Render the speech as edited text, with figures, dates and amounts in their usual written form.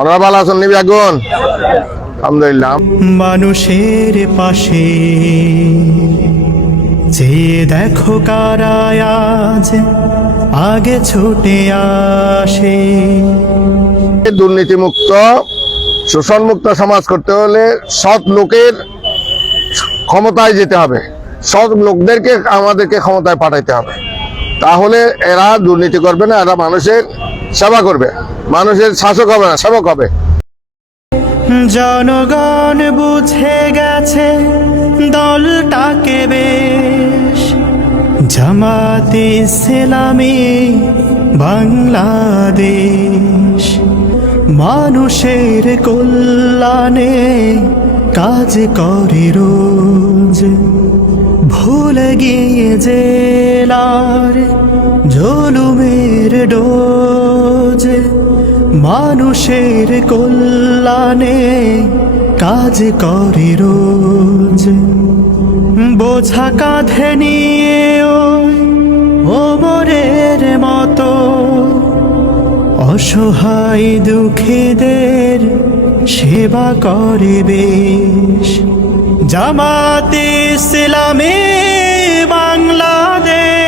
ওনারা ভালো আছেন নিবি আগুন আলহামদুলিল্লাহ। মানুষের পাশে যে দেখো কারা আজ আগে ছুটে আসে। দুর্নীতিমুক্ত শোষণমুক্ত সমাজ করতে হলে সৎ লোকের ক্ষমতায় যেতে হবে, সৎ লোকদেরকে আমাদেরকে ক্ষমতায় পাঠাইতে হবে। তাহলে এরা দুর্নীতি করবে না, এরা মানুষের সেবা করবে, মানুষের শাসক হবে না, সেবক হবে। জনগণ বুঝে গেছে দলটাকে বেশ, জামাতে ইসলামী বাংলাদেশ মানুষের কল্যাণে কাজ করে রোজ। ভুলে গিয়ে জেলার জুলুমের ডোজ, মানুষের কল্যাণে কাজ করে রোজ। বোঝা কাঁধে নিয়ে ওমরের মতো অসহায় দুঃখীদের সেবা করে বেশ। জামাতে ইসলামী বাংলাদেশ।